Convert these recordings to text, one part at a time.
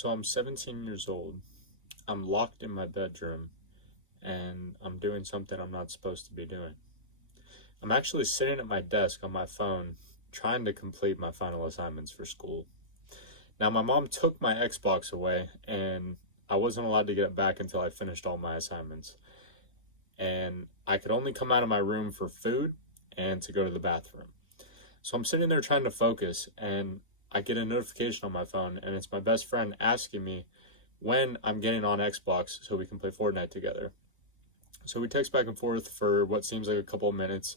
So I'm 17 years old. I'm locked in my bedroom and I'm doing something I'm not supposed to be doing. I'm actually sitting at my desk on my phone trying to complete my final assignments for school. Now, my mom took my Xbox away and I wasn't allowed to get it back until I finished all my assignments. And I could only come out of my room for food and to go to the bathroom. So I'm sitting there trying to focus and I get a notification on my phone and it's my best friend asking me when I'm getting on Xbox so we can play Fortnite together. So we text back and forth for what seems like a couple of minutes,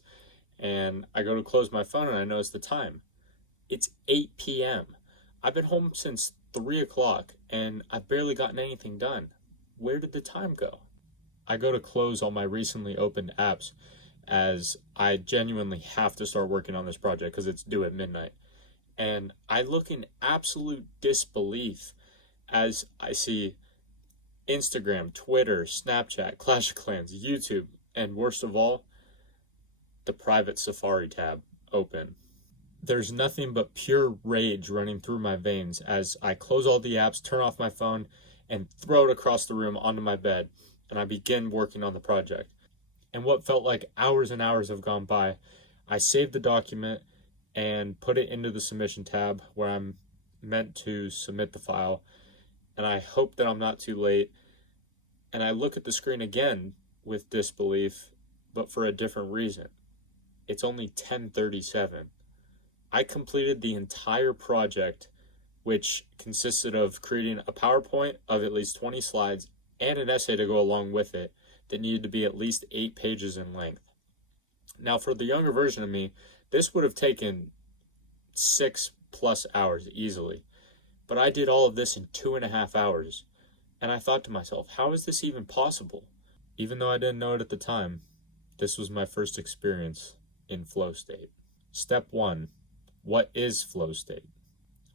and I go to close my phone and I notice the time. It's 8 p.m. I've been home since 3 o'clock and I've barely gotten anything done. Where did the time go? I go to close all my recently opened apps as I genuinely have to start working on this project because it's due at midnight. And I look in absolute disbelief as I see Instagram, Twitter, Snapchat, Clash of Clans, YouTube, and worst of all, the private Safari tab open. There's nothing but pure rage running through my veins as I close all the apps, turn off my phone, and throw it across the room onto my bed, and I begin working on the project. And what felt like hours and hours have gone by, I saved the document and put it into the submission tab where I'm meant to submit the file, and I hope that I'm not too late. And I look at the screen again with disbelief, but for a different reason. It's only 10:37. I completed the entire project, which consisted of creating a PowerPoint of at least 20 slides and an essay to go along with it that needed to be at least 8 pages in length. Now, for the younger version of me, this would have taken 6+ hours easily. But I did all of this in 2.5 hours. And I thought to myself, how is this even possible? Even though I didn't know it at the time, this was my first experience in flow state. Step 1. What is flow state?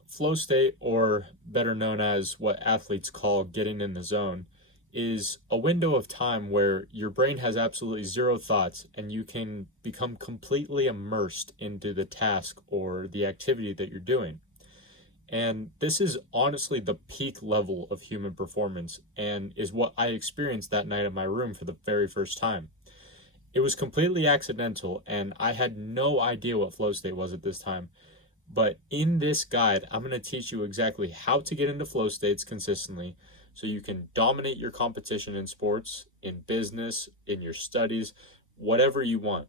Flow state, or better known as what athletes call getting in the zone, is a window of time where your brain has absolutely zero thoughts and you can become completely immersed into the task or the activity that you're doing. And this is honestly the peak level of human performance and is what I experienced that night in my room for the very first time. It was completely accidental and I had no idea what flow state was at this time. But in this guide, I'm going to teach you exactly how to get into flow states consistently so you can dominate your competition in sports, in business, in your studies, whatever you want.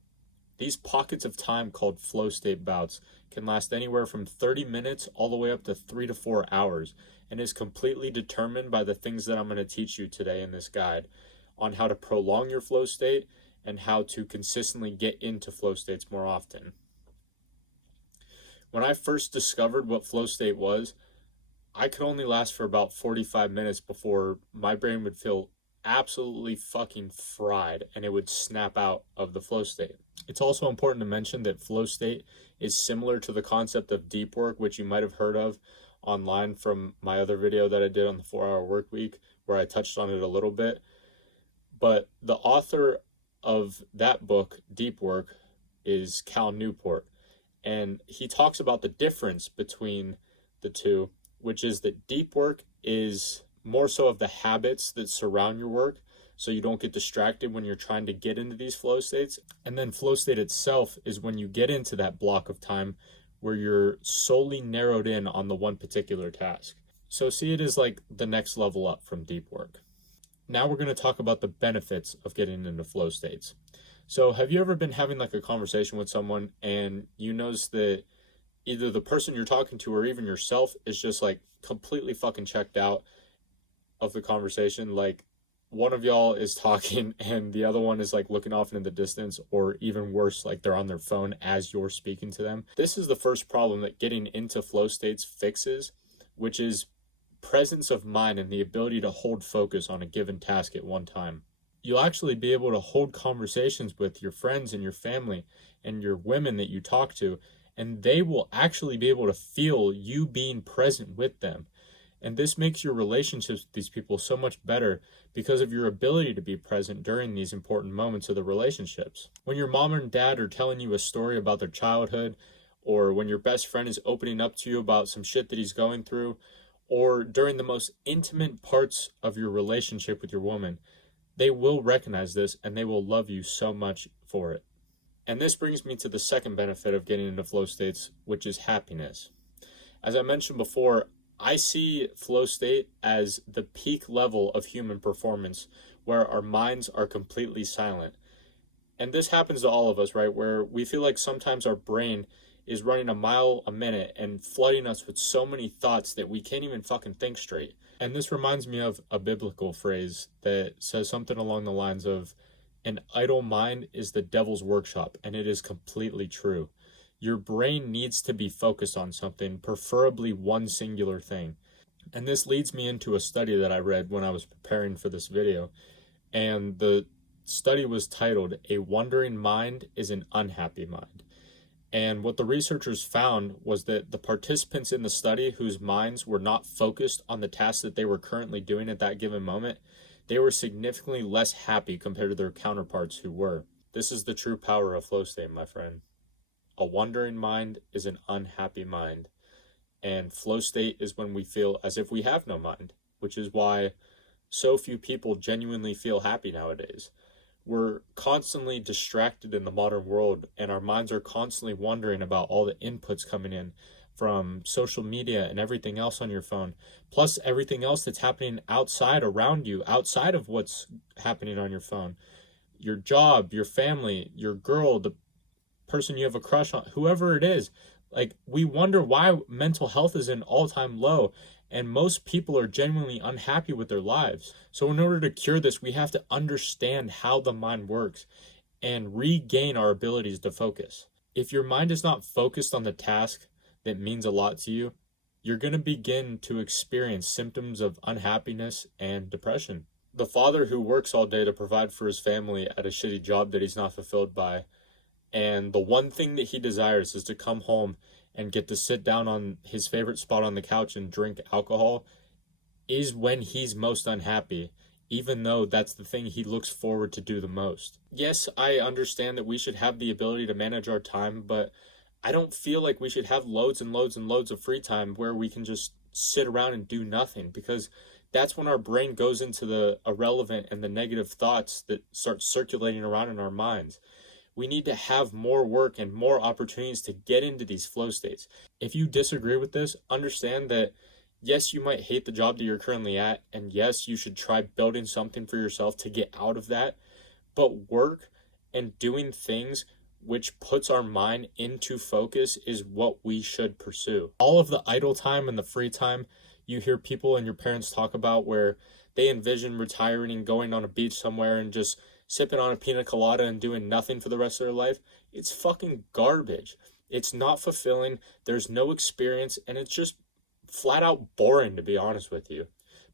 These pockets of time called flow state bouts can last anywhere from 30 minutes all the way up to 3 to 4 hours and is completely determined by the things that I'm going to teach you today in this guide on how to prolong your flow state and how to consistently get into flow states more often. When I first discovered what flow state was, I could only last for about 45 minutes before my brain would feel absolutely fucking fried and it would snap out of the flow state. It's also important to mention that flow state is similar to the concept of deep work, which you might have heard of online from my other video that I did on the 4-hour work week, where I touched on it a little bit. But the author of that book, Deep Work, is Cal Newport. And he talks about the difference between the two, which is that deep work is more so of the habits that surround your work, so you don't get distracted when you're trying to get into these flow states. And then flow state itself is when you get into that block of time where you're solely narrowed in on the one particular task. So see it as like the next level up from deep work. Now we're going to talk about the benefits of getting into flow states. So have you ever been having like a conversation with someone and you notice that either the person you're talking to or even yourself is just like completely fucking checked out of the conversation? Like one of y'all is talking and the other one is like looking off into the distance, or even worse, like they're on their phone as you're speaking to them. This is the first problem that getting into flow states fixes, which is presence of mind and the ability to hold focus on a given task at one time. You'll actually be able to hold conversations with your friends and your family and your women that you talk to, and they will actually be able to feel you being present with them. And this makes your relationships with these people so much better because of your ability to be present during these important moments of the relationships. When your mom and dad are telling you a story about their childhood, or when your best friend is opening up to you about some shit that he's going through, or during the most intimate parts of your relationship with your woman, they will recognize this and they will love you so much for it. And this brings me to the second benefit of getting into flow states, which is happiness. As I mentioned before, I see flow state as the peak level of human performance where our minds are completely silent. And this happens to all of us, right? Where we feel like sometimes our brain is running a mile a minute and flooding us with so many thoughts that we can't even fucking think straight. And this reminds me of a biblical phrase that says something along the lines of, an idle mind is the devil's workshop, and it is completely true. Your brain needs to be focused on something, preferably one singular thing. And this leads me into a study that I read when I was preparing for this video. And the study was titled, A Wandering Mind is an Unhappy Mind. And what the researchers found was that the participants in the study whose minds were not focused on the tasks that they were currently doing at that given moment, they were significantly less happy compared to their counterparts who were. This is the true power of flow state, my friend. A wandering mind is an unhappy mind. And flow state is when we feel as if we have no mind, which is why so few people genuinely feel happy nowadays. We're constantly distracted in the modern world, and our minds are constantly wondering about all the inputs coming in from social media and everything else on your phone, plus everything else that's happening outside around you, outside of what's happening on your phone. Your job, your family, your girl, the person you have a crush on, whoever it is. Like, we wonder why mental health is an all-time low, and most people are genuinely unhappy with their lives. So in order to cure this, we have to understand how the mind works and regain our abilities to focus. If your mind is not focused on the task that means a lot to you, you're going to begin to experience symptoms of unhappiness and depression. The father who works all day to provide for his family at a shitty job that he's not fulfilled by, and the one thing that he desires is to come home and get to sit down on his favorite spot on the couch and drink alcohol, is when he's most unhappy, even though that's the thing he looks forward to do the most. Yes, I understand that we should have the ability to manage our time, but I don't feel like we should have loads and loads and loads of free time where we can just sit around and do nothing, because that's when our brain goes into the irrelevant and the negative thoughts that start circulating around in our minds. We need to have more work and more opportunities to get into these flow states. If you disagree with this, understand that yes, you might hate the job that you're currently at, and yes, you should try building something for yourself to get out of that, but work and doing things which puts our mind into focus is what we should pursue. All of the idle time and the free time you hear people and your parents talk about, where they envision retiring and going on a beach somewhere and just sipping on a pina colada and doing nothing for the rest of their life, it's fucking garbage. It's not fulfilling, there's no experience, and it's just flat out boring, to be honest with you.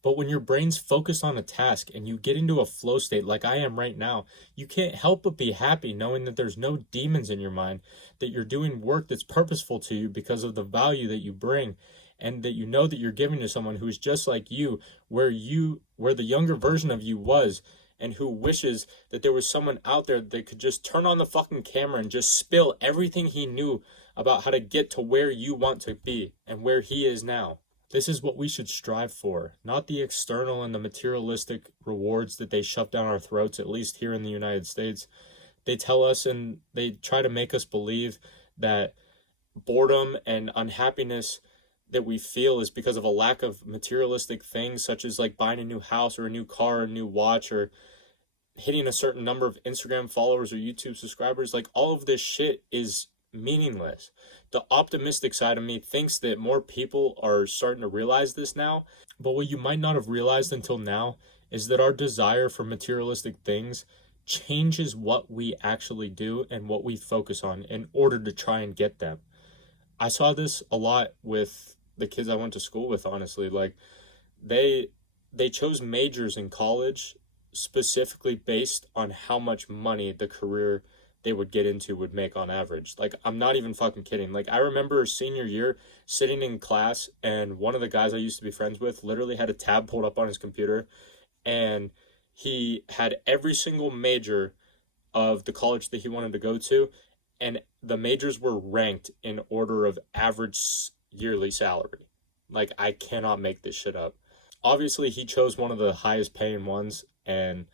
But when your brain's focused on a task and you get into a flow state like I am right now, you can't help but be happy knowing that there's no demons in your mind, that you're doing work that's purposeful to you because of the value that you bring, and that you know that you're giving to someone who's just like you, where the younger version of you was, and who wishes that there was someone out there that could just turn on the fucking camera and just spill everything he knew about how to get to where you want to be and where he is now. This is what we should strive for, not the external and the materialistic rewards that they shove down our throats, at least here in the United States. They tell us and they try to make us believe that boredom and unhappiness that we feel is because of a lack of materialistic things, such as like buying a new house or a new car or a new watch or hitting a certain number of Instagram followers or YouTube subscribers. Like, all of this shit is meaningless. The optimistic side of me thinks that more people are starting to realize this now, but what you might not have realized until now is that our desire for materialistic things changes what we actually do and what we focus on in order to try and get them. I saw this a lot with the kids I went to school with, honestly. Like, they chose majors in college specifically based on how much money the career they would get into would make on average. Like, I'm not even fucking kidding. Like, I remember senior year sitting in class, and one of the guys I used to be friends with literally had a tab pulled up on his computer, and he had every single major of the college that he wanted to go to, and the majors were ranked in order of average yearly salary. Like, I cannot make this shit up. Obviously, he chose one of the highest paying ones, and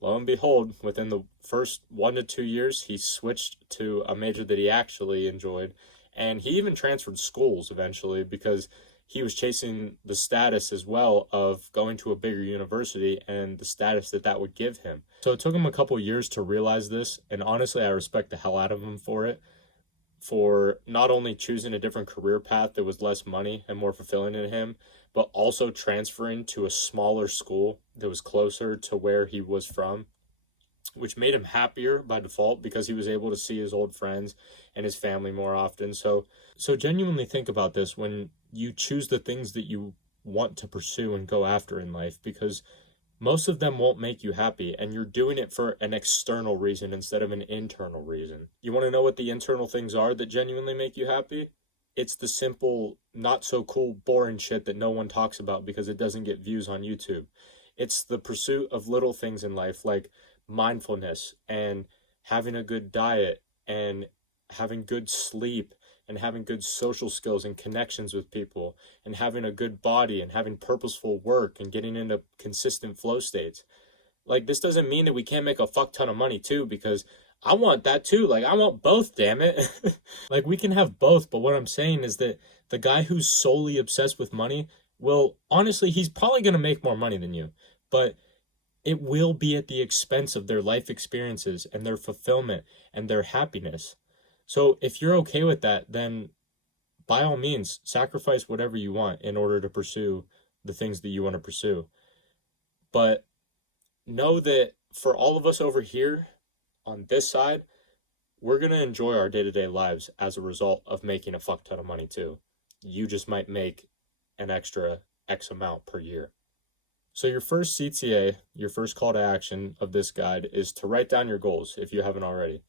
lo and behold, within the first 1 to 2 years, he switched to a major that he actually enjoyed. And he even transferred schools eventually because he was chasing the status as well of going to a bigger university and the status that that would give him. So it took him a couple years to realize this, and honestly, I respect the hell out of him for it, for not only choosing a different career path that was less money and more fulfilling to him, but also transferring to a smaller school that was closer to where he was from, which made him happier by default because he was able to see his old friends and his family more often. So genuinely think about this when you choose the things that you want to pursue and go after in life, because most of them won't make you happy, and you're doing it for an external reason instead of an internal reason. You want to know what the internal things are that genuinely make you happy? It's the simple, not so cool, boring shit that no one talks about because it doesn't get views on YouTube. It's the pursuit of little things in life like mindfulness and having a good diet and having good sleep and having good social skills and connections with people and having a good body and having purposeful work and getting into consistent flow states. Like, this doesn't mean that we can't make a fuck ton of money too, because I want that too. Like, I want both, damn it. Like, we can have both, but what I'm saying is that the guy who's solely obsessed with money will, honestly, he's probably going to make more money than you, but it will be at the expense of their life experiences and their fulfillment and their happiness. So if you're okay with that, then by all means, sacrifice whatever you want in order to pursue the things that you want to pursue. But know that for all of us over here on this side, we're going to enjoy our day-to-day lives as a result of making a fuck ton of money too. You just might make an extra X amount per year. So your first CTA, your first call to action of this guide is to write down your goals if you haven't already.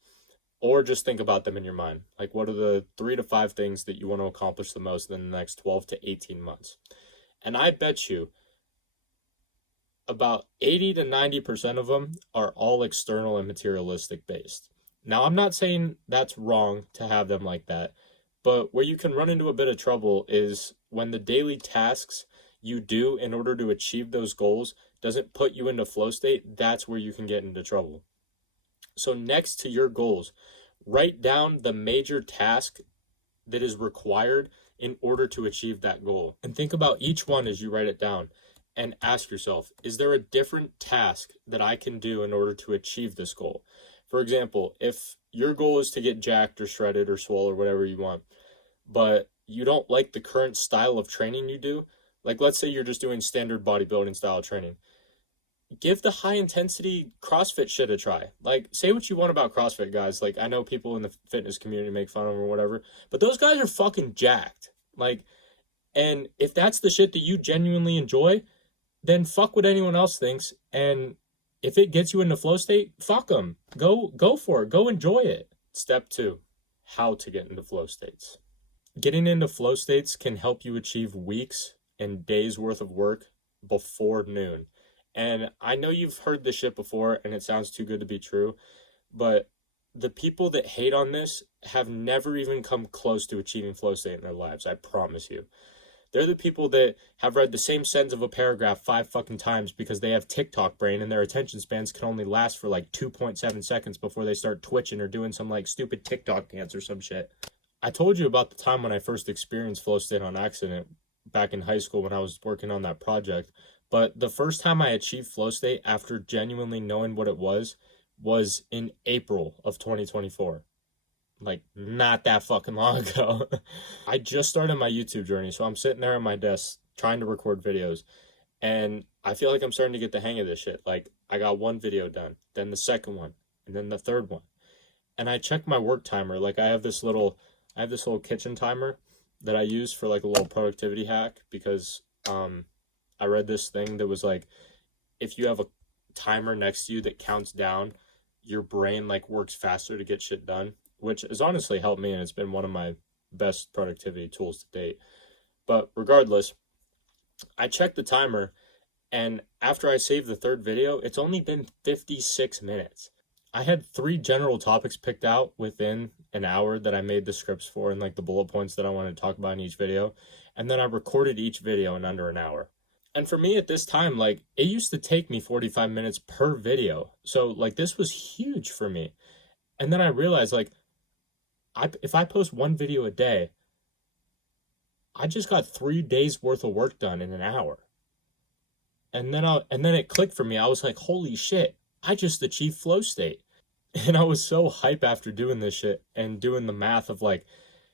Or just think about them in your mind. Like, what are the 3 to 5 things that you want to accomplish the most in the next 12 to 18 months? And I bet you about 80 to 90% of them are all external and materialistic based. Now, I'm not saying that's wrong to have them like that, but where you can run into a bit of trouble is when the daily tasks you do in order to achieve those goals doesn't put you into flow state. That's where you can get into trouble. So next to your goals, write down the major task that is required in order to achieve that goal. And think about each one as you write it down and ask yourself, is there a different task that I can do in order to achieve this goal? For example, if your goal is to get jacked or shredded or swole or whatever you want, but you don't like the current style of training you do, like let's say you're just doing standard bodybuilding style training, give the high intensity CrossFit shit a try. Like, say what you want about CrossFit guys. Like, I know people in the fitness community make fun of them or whatever, but those guys are fucking jacked. Like, and if that's the shit that you genuinely enjoy, then fuck what anyone else thinks. And if it gets you into flow state, fuck them. Go for it. Go enjoy it. Step 2, how to get into flow states. Getting into flow states can help you achieve weeks and days worth of work before noon. And I know you've heard this shit before and it sounds too good to be true, but the people that hate on this have never even come close to achieving flow state in their lives. I promise you. They're the people that have read the same sentence of a paragraph 5 fucking times because they have TikTok brain and their attention spans can only last for like 2.7 seconds before they start twitching or doing some like stupid TikTok dance or some shit. I told you about the time when I first experienced flow state on accident back in high school when I was working on that project. But the first time I achieved flow state after genuinely knowing what it was in April of 2024. Like, not that fucking long ago. I just started my YouTube journey, so I'm sitting there at my desk trying to record videos. And I feel like I'm starting to get the hang of this shit. Like, I got one video done, then the second one, and then the third one. And I check my work timer. Like, I have this little kitchen timer that I use for like a little productivity hack because I read this thing that was like, if you have a timer next to you that counts down, your brain like works faster to get shit done, which has honestly helped me and it's been one of my best productivity tools to date. But regardless, I checked the timer, and after I saved the third video, it's only been 56 minutes. I had 3 general topics picked out within an hour that I made the scripts for and like the bullet points that I wanted to talk about in each video. and then I recorded each video in under an hour. And for me at this time, like, it used to take me 45 minutes per video. So, like, this was huge for me. And then I realized, like, if I post one video a day, I just got 3 days worth of work done in an hour. And then it clicked for me. I was like, holy shit, I just achieved flow state. And I was so hype after doing this shit and doing the math of like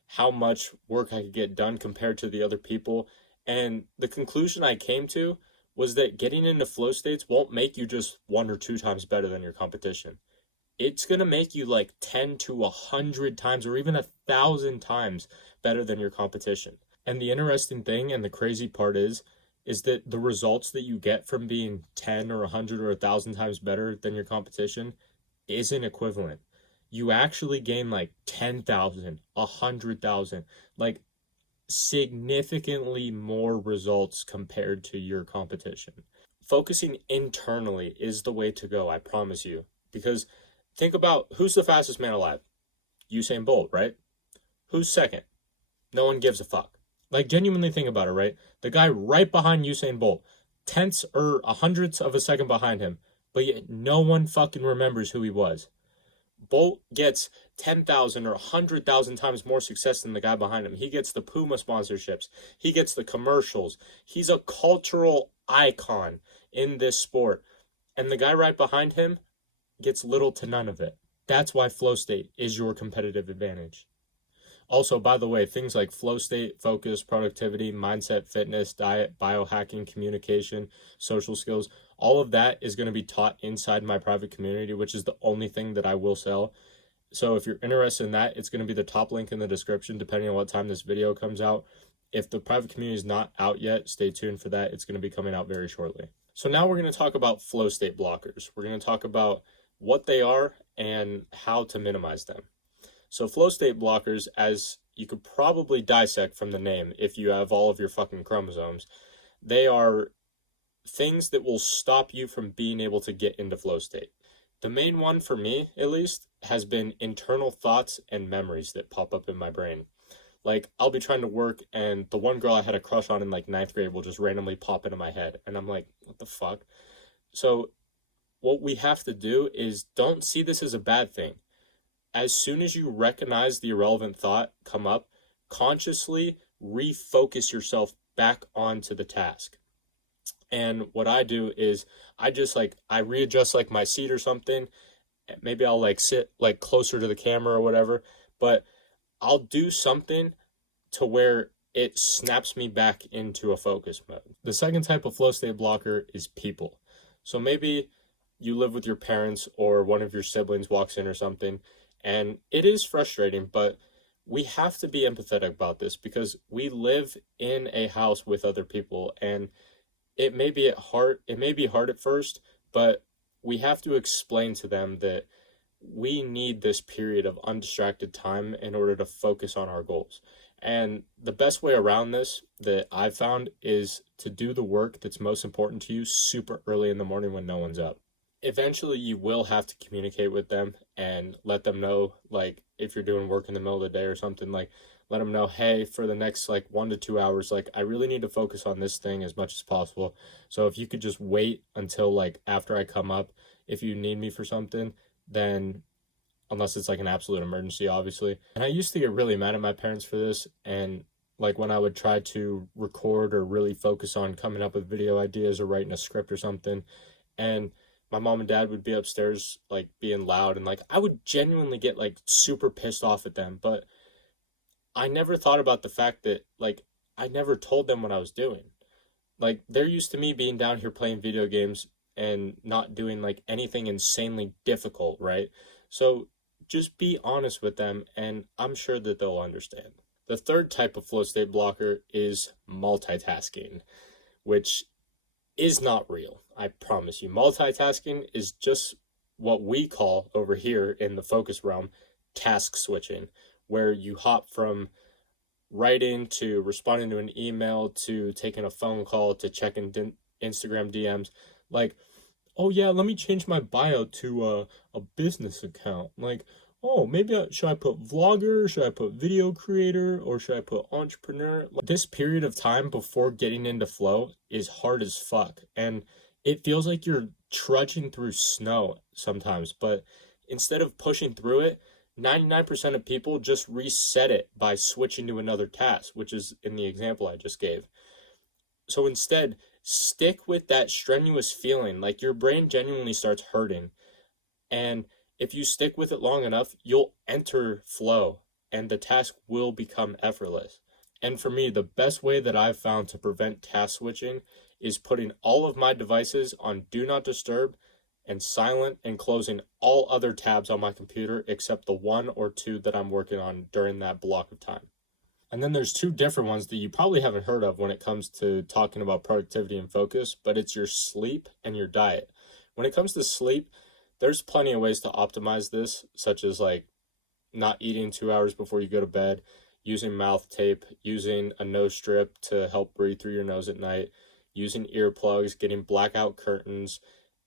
how much work I could get done compared to the other people. And the conclusion I came to was that getting into flow states won't make you just 1 or 2 times better than your competition. It's going to make you like 10 to 100 times or even 1,000 times better than your competition. And the interesting thing and the crazy part is that the results that you get from being 10 or 100 or 1,000 times better than your competition isn't equivalent. You actually gain like 10,000, 100,000, like significantly more results compared to your competition. Focusing internally is the way to go, I promise you. Because think about who's the fastest man alive? Usain Bolt, right? Who's second? No one gives a fuck. Like, genuinely think about it, right? The guy right behind Usain Bolt, tenths or a hundredths of a second behind him, but yet no one fucking remembers who he was. Bolt gets 10,000 or 100,000 times more success than the guy behind him. He gets the Puma sponsorships. He gets the commercials. He's a cultural icon in this sport. And the guy right behind him gets little to none of it. That's why flow state is your competitive advantage. Also, by the way, things like flow state, focus, productivity, mindset, fitness, diet, biohacking, communication, social skills, all of that is going to be taught inside my private community, which is the only thing that I will sell. So if you're interested in that, it's going to be the top link in the description, depending on what time this video comes out. If the private community is not out yet, stay tuned for that. It's going to be coming out very shortly. So now we're going to talk about flow state blockers. We're going to talk about what they are and how to minimize them. So flow state blockers, as you could probably dissect from the name if you have all of your fucking chromosomes, they are things that will stop you from being able to get into flow state. The main one for me, at least, has been internal thoughts and memories that pop up in my brain. Like, I'll be trying to work and the one girl I had a crush on in like 9th grade will just randomly pop into my head. And I'm like, what the fuck? So what we have to do is don't see this as a bad thing. As soon as you recognize the irrelevant thought come up, consciously refocus yourself back onto the task. And what I do is I readjust like my seat or something. Maybe I'll like sit like closer to the camera or whatever, but I'll do something to where it snaps me back into a focus mode. The second type of flow state blocker is people. So maybe you live with your parents or one of your siblings walks in or something. And it is frustrating, but we have to be empathetic about this because we live in a house with other people and it may be hard at first, but we have to explain to them that we need this period of undistracted time in order to focus on our goals. And the best way around this that I've found is to do the work that's most important to you super early in the morning when no one's up. Eventually you will have to communicate with them and let them know, like, if you're doing work in the middle of the day or something, like, let them know, hey, for the next like 1 to 2 hours, like, I really need to focus on this thing as much as possible. So if you could just wait until like after I come up, if you need me for something, then, unless it's like an absolute emergency, obviously. And I used to get really mad at my parents for this, and like when I would try to record or really focus on coming up with video ideas or writing a script or something, and my mom and dad would be upstairs like being loud, and like I would genuinely get like super pissed off at them, but I never thought about the fact that like I never told them what I was doing. Like, they're used to me being down here playing video games and not doing like anything insanely difficult, right? So just be honest with them and I'm sure that they'll understand. The third type of flow state blocker is multitasking, which is not real. I promise you. Multitasking is just what we call over here in the focus realm task switching, where you hop from writing to responding to an email to taking a phone call to checking Instagram DMs. Like, oh yeah, let me change my bio to a business account. Like, oh, maybe should I put vlogger, should I put video creator, or should I put entrepreneur? This period of time before getting into flow is hard as fuck. And it feels like you're trudging through snow sometimes. But instead of pushing through it, 99% of people just reset it by switching to another task, which is in the example I just gave. So instead, stick with that strenuous feeling. Like your brain genuinely starts hurting. And if you stick with it long enough, you'll enter flow and the task will become effortless. And for me, the best way that I've found to prevent task switching is putting all of my devices on do not disturb and silent and closing all other tabs on my computer except the one or two that I'm working on during that block of time. And then there's two different ones that you probably haven't heard of when it comes to talking about productivity and focus, but it's your sleep and your diet. When it comes to sleep, there's plenty of ways to optimize this, such as like not eating 2 hours before you go to bed, using mouth tape, using a nose strip to help breathe through your nose at night, using earplugs, getting blackout curtains,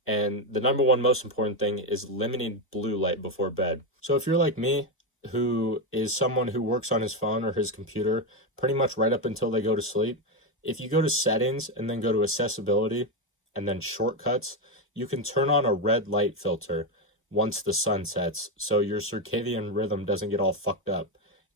and the number one most important thing is limiting blue light before bed. So if you're like me, who is someone who works on his phone or his computer pretty much right up until they go to sleep, if you go to settings and then go to accessibility and then shortcuts, you can turn on a red light filter once the sun sets so your circadian rhythm doesn't get all fucked up.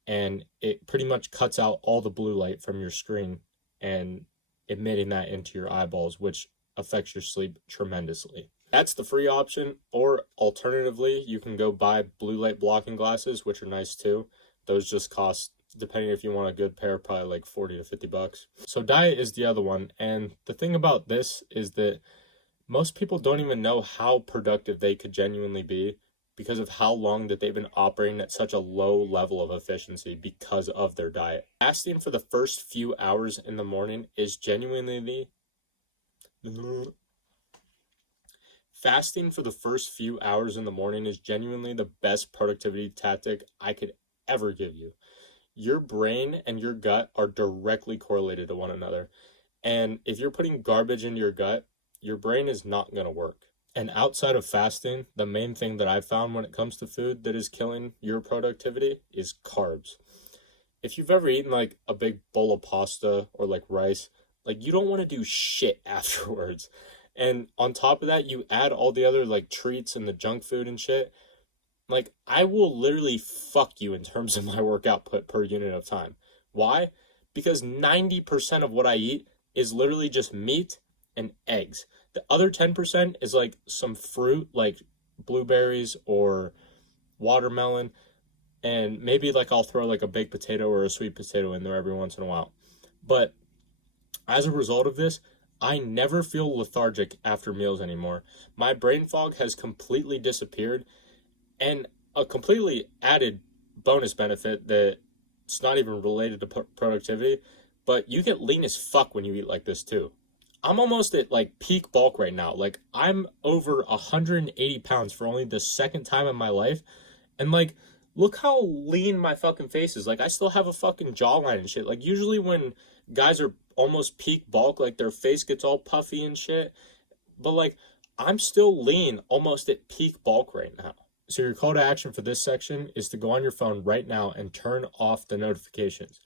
And it pretty much cuts out all the blue light from your screen and emitting that into your eyeballs, which affects your sleep tremendously. That's the free option, or alternatively, you can go buy blue light blocking glasses, which are nice too. Those just cost, depending if you want a good pair, probably like 40 to 50 bucks. So diet is the other one, and the thing about this is that most people don't even know how productive they could genuinely be because of how long that they've been operating at such a low level of efficiency because of their diet. Fasting for the first few hours in the morning is genuinely Fasting for the first few hours in the morning is genuinely the best productivity tactic I could ever give you. Your brain and your gut are directly correlated to one another. And if you're putting garbage into your gut, your brain is not going to work. And outside of fasting, the main thing that I've found when it comes to food that is killing your productivity is carbs. If you've ever eaten like a big bowl of pasta or like rice, like you don't want to do shit afterwards. And on top of that, you add all the other like treats and the junk food and shit. Like I will literally fuck you in terms of my work output per unit of time. Why? Because 90% of what I eat is literally just meat and eggs. The other 10% is like some fruit like blueberries or watermelon. And maybe like I'll throw like a baked potato or a sweet potato in there every once in a while. But as a result of this, I never feel lethargic after meals anymore. My brain fog has completely disappeared, and a completely added bonus benefit that it's not even related to productivity, but you get lean as fuck when you eat like this too. I'm almost at like peak bulk right now. Like I'm over 180 pounds for only the second time in my life, and like look how lean my fucking face is. Like I still have a fucking jawline and shit. Like usually when guys are almost peak bulk, like their face gets all puffy and shit. But like I'm still lean, almost at peak bulk right now. So your call to action for this section is to go on your phone right now and turn off the notifications.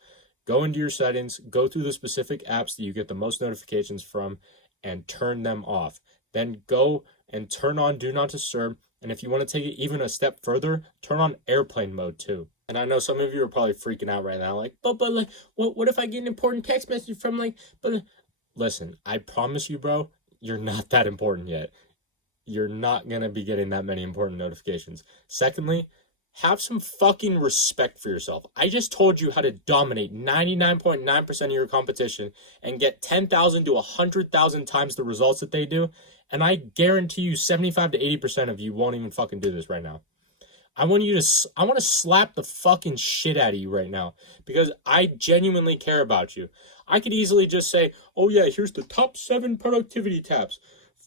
Go into your settings, go through the specific apps that you get the most notifications from, and turn them off. Then go and turn on Do Not Disturb. And if you want to take it even a step further, turn on airplane mode too. And I know some of you are probably freaking out right now, like, but like, what if I get an important text message from like, but listen, I promise you, bro, you're not that important yet. You're not gonna be getting that many important notifications. Secondly, have some fucking respect for yourself. I just told you how to dominate 99.9% of your competition and get 10,000 to 100,000 times the results that they do. And I guarantee you 75 to 80% of you won't even fucking do this right now. I want to slap the fucking shit out of you right now because I genuinely care about you. I could easily just say, oh yeah, here's the top 7 productivity taps.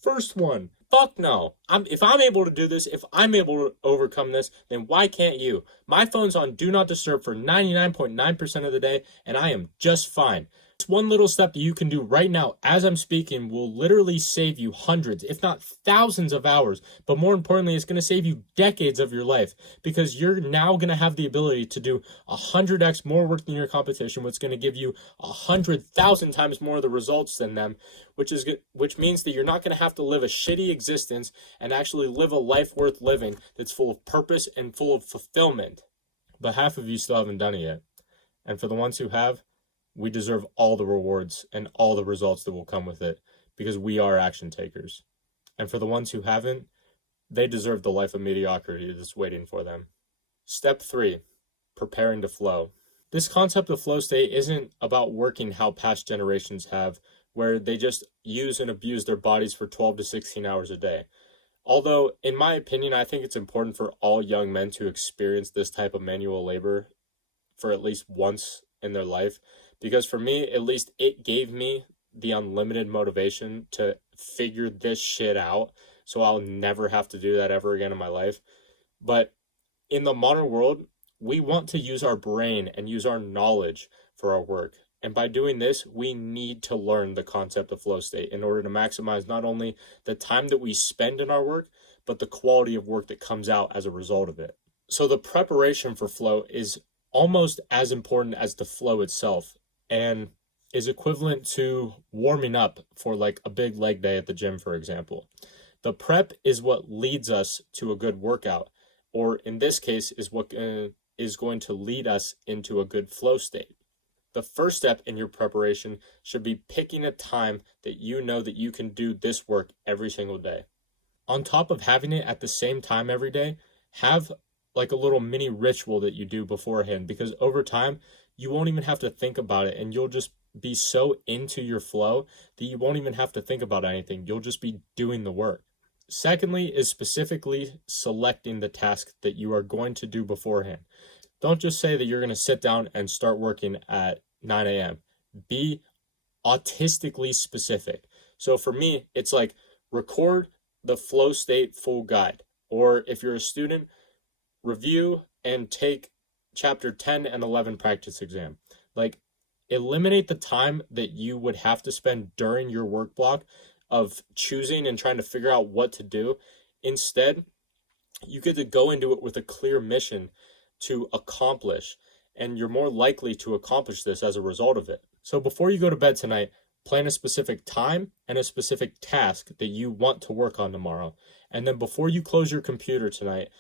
First one. Fuck no. If I'm able to do this, if I'm able to overcome this, then why can't you? My phone's on Do Not Disturb for 99.9% of the day, and I am just fine. This one little step that you can do right now as I'm speaking will literally save you hundreds, if not thousands of hours. But more importantly, it's going to save you decades of your life because you're now going to have the ability to do 100x more work than your competition, which is going to give you 100,000 times more of the results than them, which means that you're not going to have to live a shitty existence and actually live a life worth living that's full of purpose and full of fulfillment. But half of you still haven't done it yet. And for the ones who have, we deserve all the rewards and all the results that will come with it because we are action takers. And for the ones who haven't, they deserve the life of mediocrity that's waiting for them. Step 3, preparing to flow. This concept of flow state isn't about working how past generations have, where they just use and abuse their bodies for 12 to 16 hours a day. Although, in my opinion, I think it's important for all young men to experience this type of manual labor for at least once in their life. Because for me, at least it gave me the unlimited motivation to figure this shit out so I'll never have to do that ever again in my life. But in the modern world, we want to use our brain and use our knowledge for our work. And by doing this, we need to learn the concept of flow state in order to maximize not only the time that we spend in our work, but the quality of work that comes out as a result of it. So the preparation for flow is almost as important as the flow itself, and is equivalent to warming up for like a big leg day at the gym, for example. The prep is what leads us to a good workout, or in this case, is what is going to lead us into a good flow state. The first step in your preparation should be picking a time that you know that you can do this work every single day. On top of having it at the same time every day, have like a little mini ritual that you do beforehand, because over time, you won't even have to think about it and you'll just be so into your flow that you won't even have to think about anything. You'll just be doing the work. Secondly is specifically selecting the task that you are going to do beforehand. Don't just say that you're going to sit down and start working at 9 a.m. Be autistically specific. So for me, it's like record the flow state full guide. Or if you're a student, review and take chapter 10 and 11 practice exam. Like, eliminate the time that you would have to spend during your work block of choosing and trying to figure out what to do. Instead, you get to go into it with a clear mission to accomplish, and you're more likely to accomplish this as a result of it. So before you go to bed tonight, plan a specific time and a specific task that you want to work on tomorrow. And then before you close your computer tonight,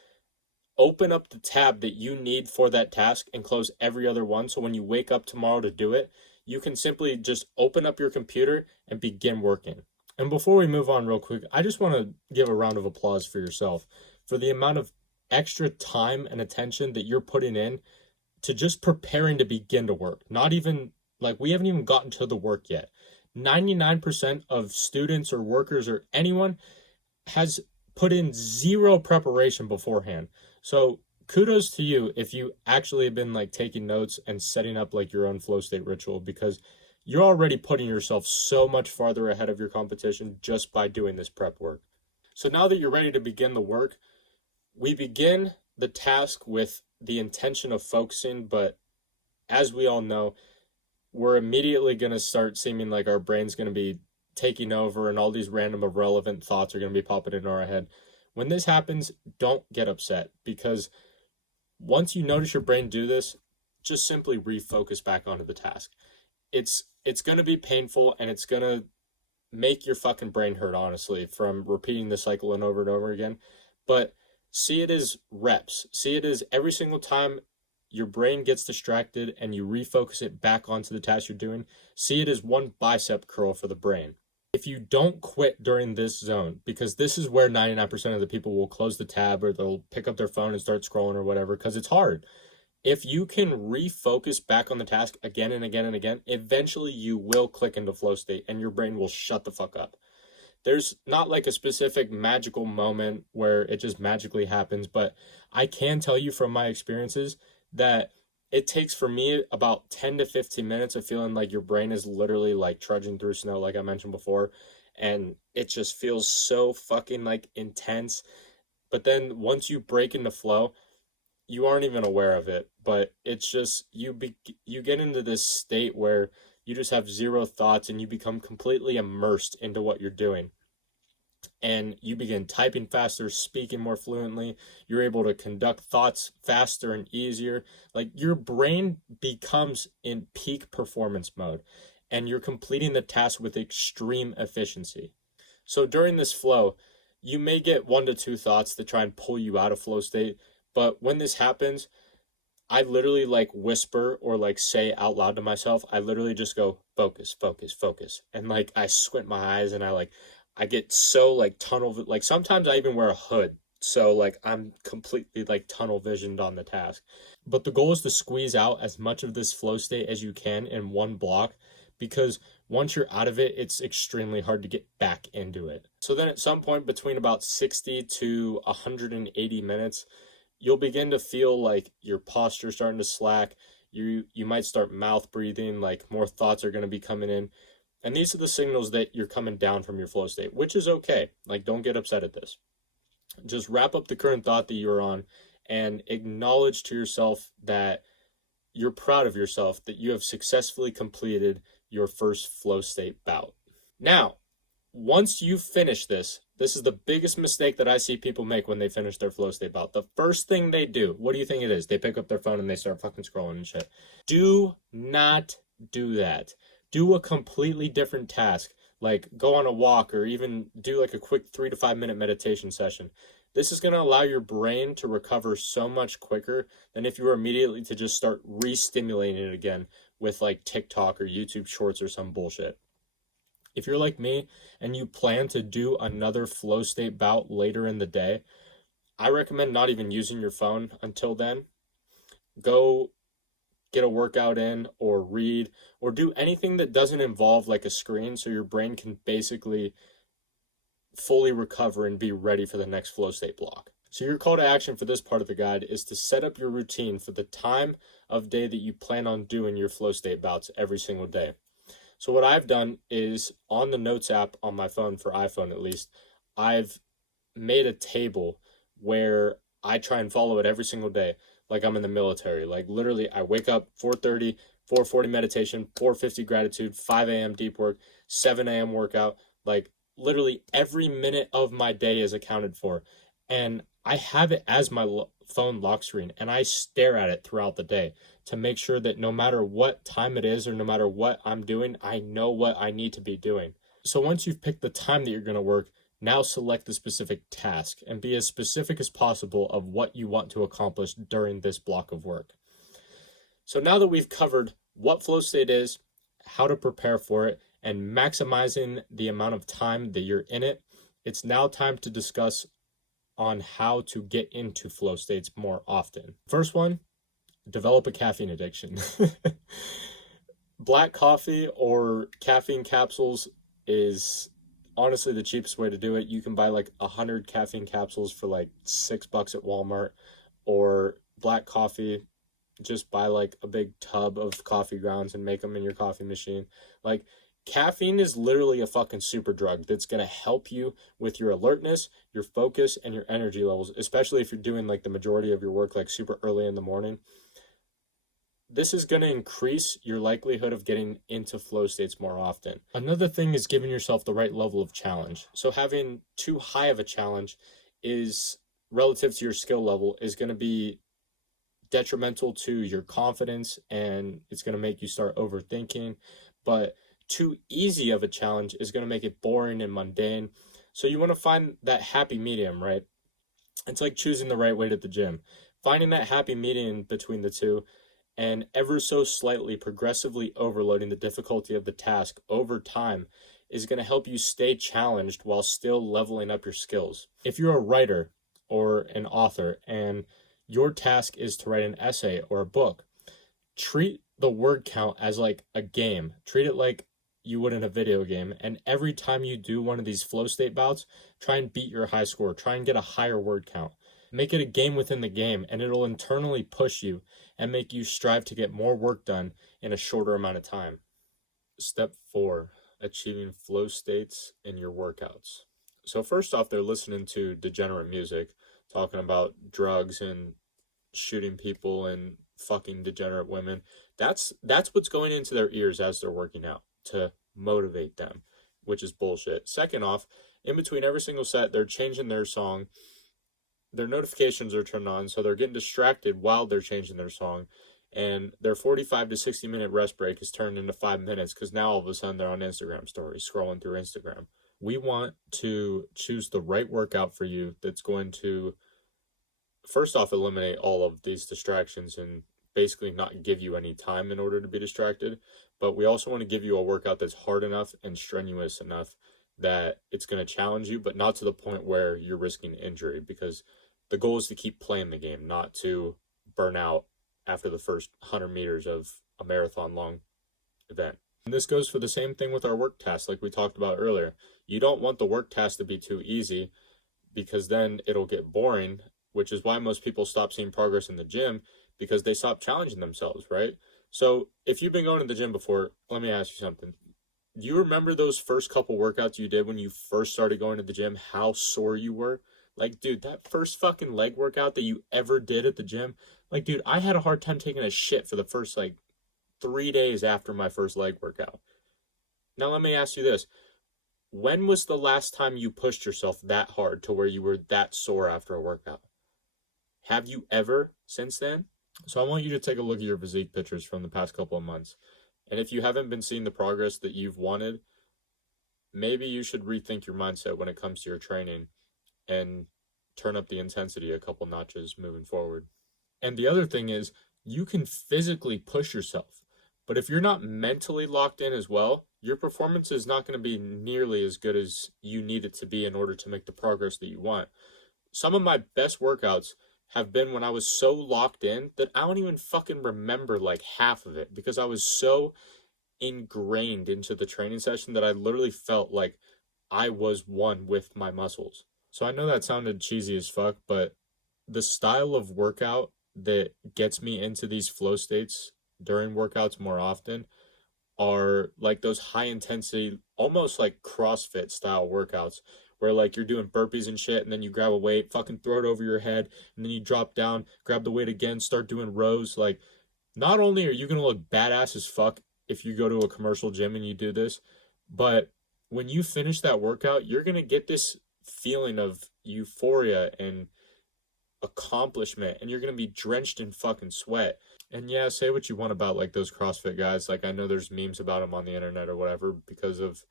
open up the tab that you need for that task and close every other one. So when you wake up tomorrow to do it, you can simply just open up your computer and begin working. And before we move on real quick, I just want to give a round of applause for yourself for the amount of extra time and attention that you're putting in to just preparing to begin to work. Not even like we haven't even gotten to the work yet. 99% of students or workers or anyone has put in zero preparation beforehand. So kudos to you if you actually have been like taking notes and setting up like your own flow state ritual, because you're already putting yourself so much farther ahead of your competition just by doing this prep work. So now that you're ready to begin the work, we begin the task with the intention of focusing, but as we all know, we're immediately going to start seeming like our brain's going to be taking over and all these random irrelevant thoughts are going to be popping into our head. When this happens, don't get upset, because once you notice your brain do this, just simply refocus back onto the task. It's going to be painful and it's going to make your fucking brain hurt, honestly, from repeating the cycle and over again. But see it as reps. See it as every single time your brain gets distracted and you refocus it back onto the task you're doing, see it as one bicep curl for the brain. If you don't quit during this zone, because this is where 99% of the people will close the tab or they'll pick up their phone and start scrolling or whatever, because it's hard. If you can refocus back on the task again and again and again, eventually you will click into flow state and your brain will shut the fuck up. There's not like a specific magical moment where it just magically happens, but I can tell you from my experiences that it takes for me about 10 to 15 minutes of feeling like your brain is literally like trudging through snow, like I mentioned before, and it just feels so fucking like intense. But then once you break into flow, you aren't even aware of it, but it's just you get into this state where you just have zero thoughts and you become completely immersed into what you're doing. And you begin typing faster, speaking more fluently. You're able to conduct thoughts faster and easier. Like your brain becomes in peak performance mode and you're completing the task with extreme efficiency. So during this flow, you may get 1 to 2 thoughts to try and pull you out of flow state. But when this happens, I literally like whisper or like say out loud to myself. I literally just go focus, focus, focus. And like I squint my eyes and I get so like tunnel, like sometimes I even wear a hood. So like I'm completely like tunnel visioned on the task. But the goal is to squeeze out as much of this flow state as you can in one block, because once you're out of it, it's extremely hard to get back into it. So then at some point between about 60 to 180 minutes, you'll begin to feel like your posture starting to slack. You might start mouth breathing, like more thoughts are going to be coming in. And these are the signals that you're coming down from your flow state, which is okay. Like, don't get upset at this. Just wrap up the current thought that you're on and acknowledge to yourself that you're proud of yourself, that you have successfully completed your first flow state bout. Now, once you finish this is the biggest mistake that I see people make when they finish their flow state bout. The first thing they do, what do you think it is? They pick up their phone and they start fucking scrolling and shit. Do not do that. Do a completely different task, like go on a walk or even do like a quick 3 to 5 minute meditation session. This is going to allow your brain to recover so much quicker than if you were immediately to just start re-stimulating it again with like TikTok or YouTube shorts or some bullshit. If you're like me and you plan to do another flow state bout later in the day, I recommend not even using your phone until then. Go get a workout in or read or do anything that doesn't involve like a screen so your brain can basically fully recover and be ready for the next flow state block. So your call to action for this part of the guide is to set up your routine for the time of day that you plan on doing your flow state bouts every single day. So what I've done is on the Notes app on my phone, for iPhone at least, I've made a table where I try and follow it every single day, like I'm in the military. Like literally I wake up 4:30, 4:40 meditation, 4:50 gratitude, 5 a.m. deep work, 7 a.m. workout. Like literally every minute of my day is accounted for. And I have it as my phone lock screen and I stare at it throughout the day to make sure that no matter what time it is or no matter what I'm doing, I know what I need to be doing. So once you've picked the time that you're going to work, now select the specific task and be as specific as possible of what you want to accomplish during this block of work. So now that we've covered what flow state is, how to prepare for it, and maximizing the amount of time that you're in it, it's now time to discuss on how to get into flow states more often. First one, develop a caffeine addiction. Black coffee or caffeine capsules is honestly the cheapest way to do it. You can buy like 100 caffeine capsules for like $6 at Walmart, or black coffee, just buy like a big tub of coffee grounds and make them in your coffee machine. Like caffeine is literally a fucking super drug that's going to help you with your alertness, your focus, and your energy levels, especially if you're doing like the majority of your work like super early in the morning. This is going to increase your likelihood of getting into flow states more often. Another thing is giving yourself the right level of challenge. So having too high of a challenge is relative to your skill level is going to be detrimental to your confidence and it's going to make you start overthinking. But too easy of a challenge is going to make it boring and mundane. So you want to find that happy medium, right? It's like choosing the right weight at the gym. Finding that happy medium between the two and ever so slightly progressively overloading the difficulty of the task over time is going to help you stay challenged while still leveling up your skills. If you're a writer or an author and your task is to write an essay or a book, treat the word count as like a game. Treat it like you would in a video game. And every time you do one of these flow state bouts, try and beat your high score. Try and get a higher word count. Make it a game within the game, and it'll internally push you and make you strive to get more work done in a shorter amount of time. Step 4, achieving flow states in your workouts. So first off, they're listening to degenerate music, talking about drugs and shooting people and fucking degenerate women. That's what's going into their ears as they're working out to motivate them, which is bullshit. Second off, in between every single set, they're changing their song. Their notifications are turned on, so they're getting distracted while they're changing their song. And their 45 to 60-minute rest break is turned into 5 minutes because now all of a sudden they're on Instagram stories, scrolling through Instagram. We want to choose the right workout for you that's going to, first off, eliminate all of these distractions and basically not give you any time in order to be distracted. But we also want to give you a workout that's hard enough and strenuous enough that it's going to challenge you, but not to the point where you're risking injury, because the goal is to keep playing the game, not to burn out after the first 100 meters of a marathon long event. And this goes for the same thing with our work tasks, like we talked about earlier. You don't want the work task to be too easy, because then it'll get boring, which is why most people stop seeing progress in the gym, because they stop challenging themselves, right? So if you've been going to the gym before, let me ask you something. Do you remember those first couple workouts you did when you first started going to the gym, how sore you were? Like, dude, that first fucking leg workout that you ever did at the gym, like, dude, I had a hard time taking a shit for the first, 3 days after my first leg workout. Now, let me ask you this. When was the last time you pushed yourself that hard to where you were that sore after a workout? Have you ever since then? So I want you to take a look at your physique pictures from the past couple of months. And if you haven't been seeing the progress that you've wanted, maybe you should rethink your mindset when it comes to your training and turn up the intensity a couple notches moving forward. And the other thing is, you can physically push yourself, but if you're not mentally locked in as well, your performance is not going to be nearly as good as you need it to be in order to make the progress that you want. Some of my best workouts have been when I was so locked in that I don't even fucking remember half of it, because I was so ingrained into the training session that I literally felt like I was one with my muscles. So I know that sounded cheesy as fuck, but the style of workout that gets me into these flow states during workouts more often are like those high intensity, almost like CrossFit style workouts, where you're doing burpees and shit, and then you grab a weight, fucking throw it over your head, and then you drop down, grab the weight again, start doing rows. Not only are you gonna look badass as fuck if you go to a commercial gym and you do this, but when you finish that workout, you're gonna get this feeling of euphoria and accomplishment, and you're gonna be drenched in fucking sweat. And yeah, say what you want about those CrossFit guys. I know there's memes about them on the internet or whatever because of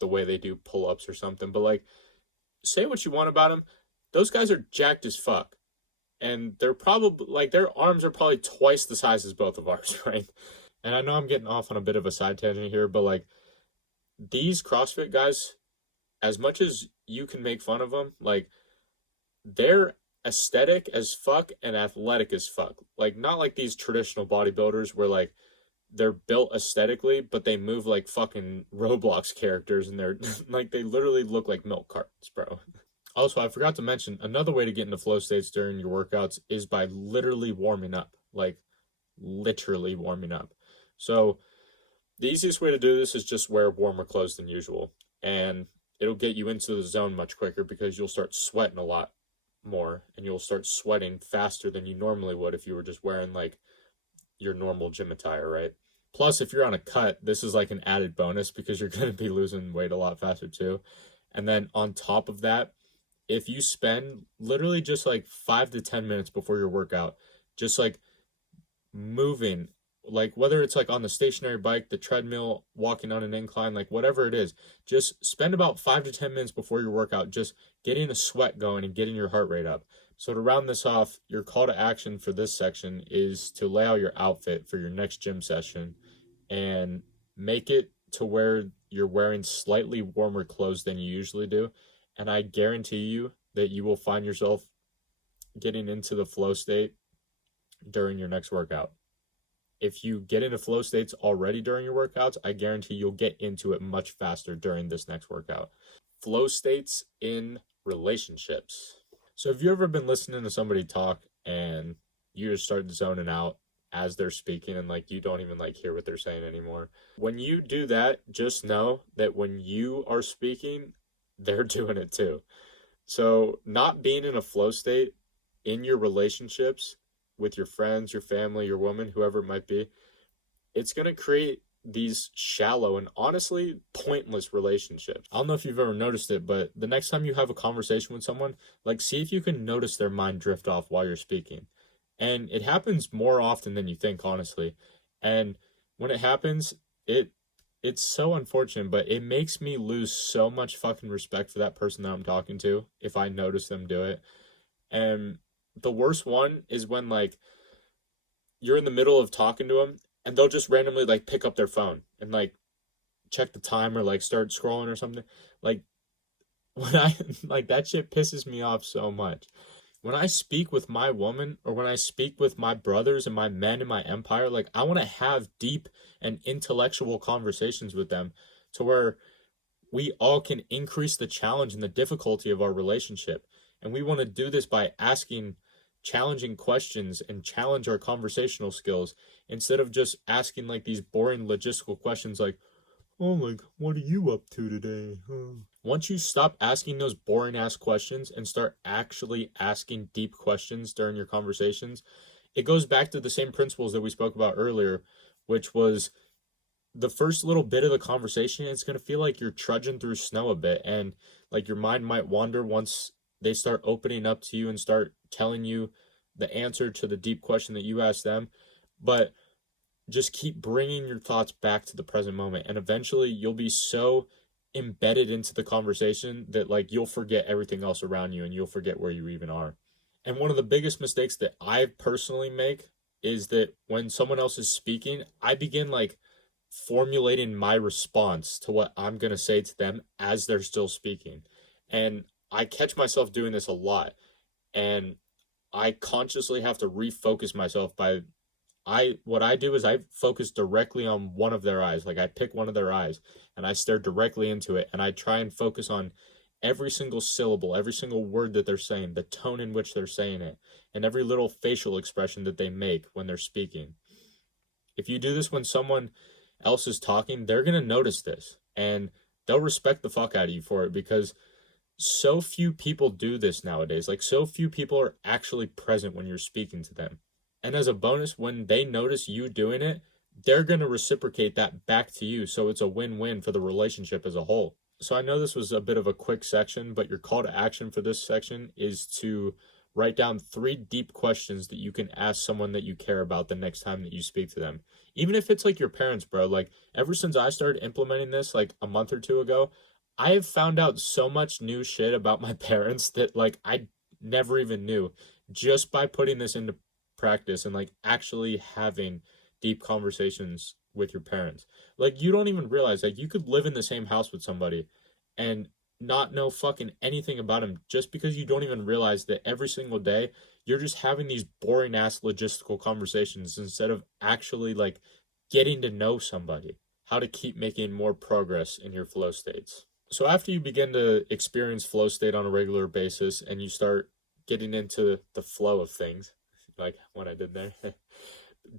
the way they do pull-ups or something, but say what you want about them, those guys are jacked as fuck, and they're probably their arms are probably twice the size as both of ours, right? And I know I'm getting off on a bit of a side tangent here, but these CrossFit guys, as much as you can make fun of them, they're aesthetic as fuck and athletic as fuck. Not like these traditional bodybuilders where they're built aesthetically, but they move like fucking Roblox characters, and they're they literally look like milk cartons, bro. Also, I forgot to mention, another way to get into flow states during your workouts is by literally warming up. Literally warming up. So the easiest way to do this is just wear warmer clothes than usual, and it'll get you into the zone much quicker because you'll start sweating a lot more, and you'll start sweating faster than you normally would if you were just wearing your normal gym attire, right? Plus, if you're on a cut, this is an added bonus because you're going to be losing weight a lot faster too. And then on top of that, if you spend literally just 5 to 10 minutes before your workout, just moving, whether it's on the stationary bike, the treadmill, walking on an incline, whatever it is, just spend about 5 to 10 minutes before your workout just getting a sweat going and getting your heart rate up. So to round this off, your call to action for this section is to lay out your outfit for your next gym session and make it to where you're wearing slightly warmer clothes than you usually do. And I guarantee you that you will find yourself getting into the flow state during your next workout. If you get into flow states already during your workouts, I guarantee you'll get into it much faster during this next workout. Flow states in relationships. So have you ever been listening to somebody talk and you just start zoning out as they're speaking and you don't even hear what they're saying anymore? When you do that, just know that when you are speaking, they're doing it too. So not being in a flow state in your relationships with your friends, your family, your woman, whoever it might be, it's going to create these shallow and honestly pointless relationships. I don't know if you've ever noticed it, but the next time you have a conversation with someone, like see if you can notice their mind drift off while you're speaking. And it happens more often than you think, honestly. And when it happens, it's so unfortunate, but it makes me lose so much fucking respect for that person that I'm talking to if I notice them do it. And the worst one is when like you're in the middle of talking to them and they'll just randomly like pick up their phone and like check the time or like start scrolling or something. Like when I like that shit pisses me off so much. When I speak with my woman or when I speak with my brothers and my men in my empire, like I want to have deep and intellectual conversations with them to where we all can increase the challenge and the difficulty of our relationship. And we want to do this by asking challenging questions and challenge our conversational skills instead of just asking like these boring logistical questions like, oh, like, what are you up to today? Once you stop asking those boring ass questions and start actually asking deep questions during your conversations, it goes back to the same principles that we spoke about earlier, which was the first little bit of the conversation, it's going to feel like you're trudging through snow a bit, and like your mind might wander once they start opening up to you and start telling you the answer to the deep question that you asked them. But just keep bringing your thoughts back to the present moment, and eventually you'll be so embedded into the conversation that like you'll forget everything else around you and you'll forget where you even are. And one of the biggest mistakes that I personally make is that when someone else is speaking, I begin like formulating my response to what I'm going to say to them as they're still speaking. And I catch myself doing this a lot. And I consciously have to refocus myself by what I do is I focus directly on one of their eyes. Like I pick one of their eyes and I stare directly into it and I try and focus on every single syllable, every single word that they're saying, the tone in which they're saying it, and every little facial expression that they make when they're speaking. If you do this when someone else is talking, they're going to notice this and they'll respect the fuck out of you for it, because so few people do this nowadays. Like so few people are actually present when you're speaking to them. And as a bonus, when they notice you doing it, they're going to reciprocate that back to you. So it's a win-win for the relationship as a whole. So I know this was a bit of a quick section, but your call to action for this section is to write down 3 deep questions that you can ask someone that you care about the next time that you speak to them. Even if it's like your parents, bro. Like ever since I started implementing this like a month or 2 ago, I have found out so much new shit about my parents that like I never even knew, just by putting this into practice and like actually having deep conversations with your parents. Like you don't even realize like you could live in the same house with somebody and not know fucking anything about him, just because you don't even realize that every single day you're just having these boring ass logistical conversations instead of actually like getting to know somebody, how to keep making more progress in your flow states. So after you begin to experience flow state on a regular basis and you start getting into the flow of things, like what I did there,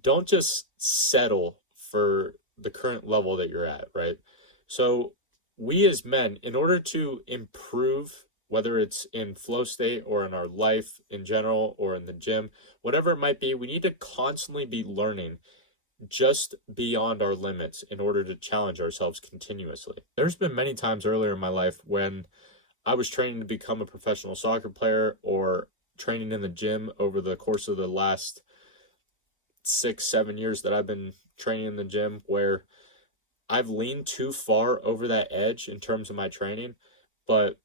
don't just settle for the current level that you're at, right? So we as men, in order to improve, whether it's in flow state or in our life in general or in the gym, whatever it might be, we need to constantly be learning just beyond our limits in order to challenge ourselves continuously. There's been many times earlier in my life when I was training to become a professional soccer player or training in the gym over the course of the last 6-7 years that I've been training in the gym, where I've leaned too far over that edge in terms of my training. But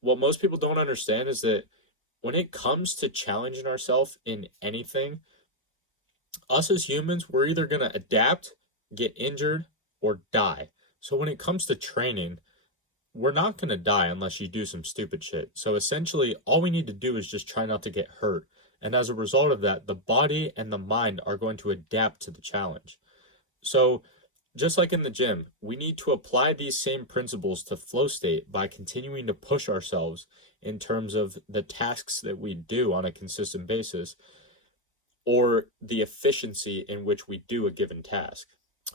what most people don't understand is that when it comes to challenging ourselves in anything, us as humans, we're either going to adapt, get injured, or die. So when it comes to training, we're not going to die unless you do some stupid shit. So essentially, all we need to do is just try not to get hurt. And as a result of that, the body and the mind are going to adapt to the challenge. So just like in the gym, we need to apply these same principles to flow state by continuing to push ourselves in terms of the tasks that we do on a consistent basis, or the efficiency in which we do a given task.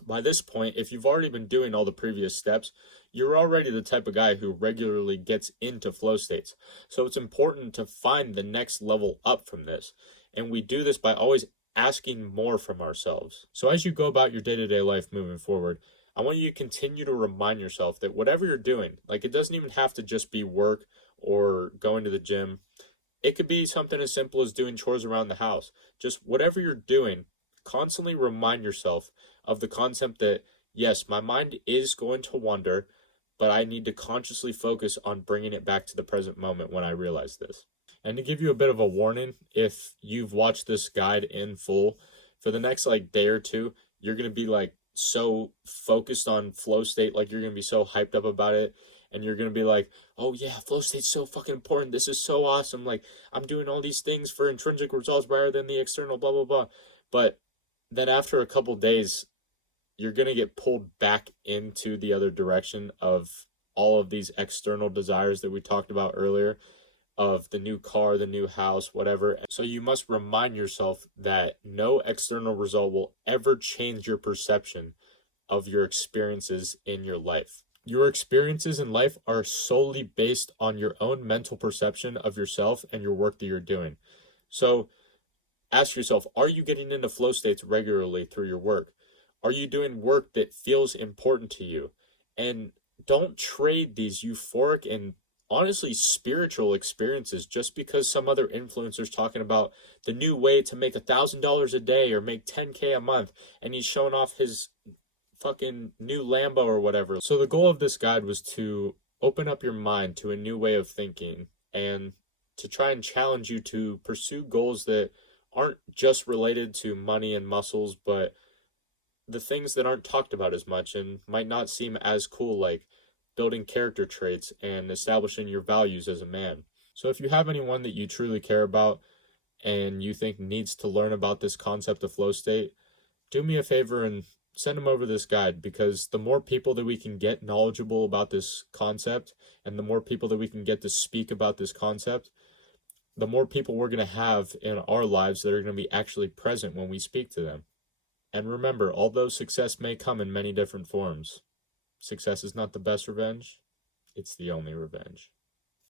By this point, if you've already been doing all the previous steps, you're already the type of guy who regularly gets into flow states. So it's important to find the next level up from this. And we do this by always asking more from ourselves. So as you go about your day-to-day life moving forward, I want you to continue to remind yourself that whatever you're doing, like it doesn't even have to just be work or going to the gym. It could be something as simple as doing chores around the house. Just whatever you're doing, constantly remind yourself of the concept that, yes, my mind is going to wander, but I need to consciously focus on bringing it back to the present moment when I realize this. And to give you a bit of a warning, if you've watched this guide in full, for the next like day or two, you're going to be like so focused on flow state, like you're going to be so hyped up about it. And you're going to be like, oh yeah, flow state's so fucking important. This is so awesome. Like, I'm doing all these things for intrinsic results rather than the external, blah, blah, blah. But then after a couple days, you're going to get pulled back into the other direction of all of these external desires that we talked about earlier, of the new car, the new house, whatever. So you must remind yourself that no external result will ever change your perception of your experiences in your life. Your experiences in life are solely based on your own mental perception of yourself and your work that you're doing. So ask yourself, are you getting into flow states regularly through your work? Are you doing work that feels important to you? And don't trade these euphoric and honestly spiritual experiences just because some other influencer's talking about the new way to make $1,000 a day or make 10K a month, and he's showing off his fucking new Lambo or whatever. So the goal of this guide was to open up your mind to a new way of thinking and to try and challenge you to pursue goals that aren't just related to money and muscles, but the things that aren't talked about as much and might not seem as cool, like building character traits and establishing your values as a man. So if you have anyone that you truly care about and you think needs to learn about this concept of flow state, do me a favor and send them over this guide, because the more people that we can get knowledgeable about this concept and the more people that we can get to speak about this concept, the more people we're going to have in our lives that are going to be actually present when we speak to them. And remember, although success may come in many different forms, success is not the best revenge, it's the only revenge.